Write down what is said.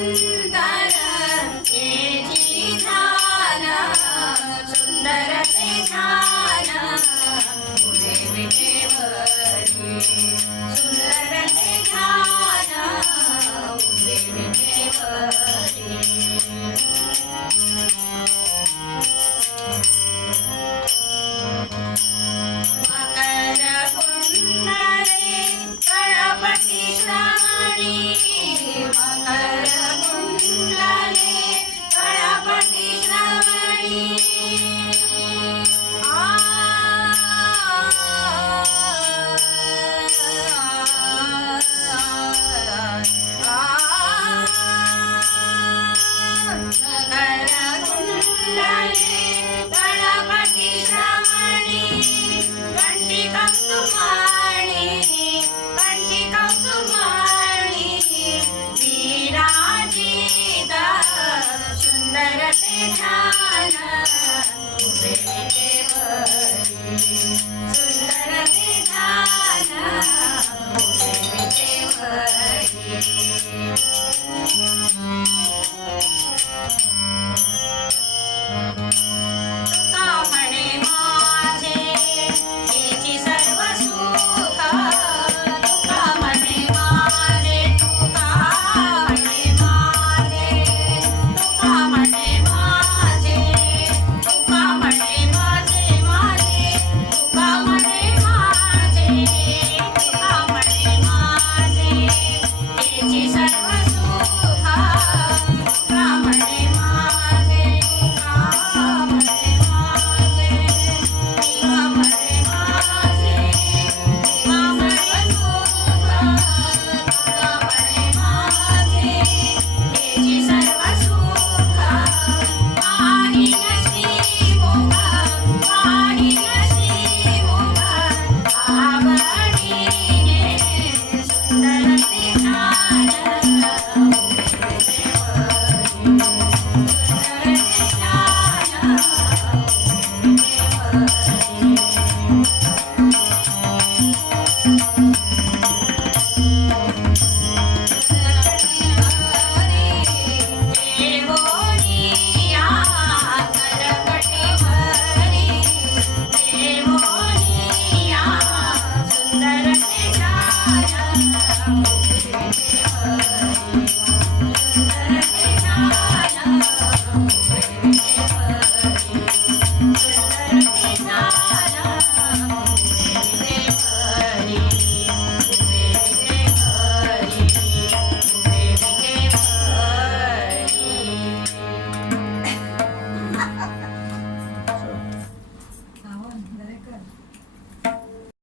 Thank you. 嗯。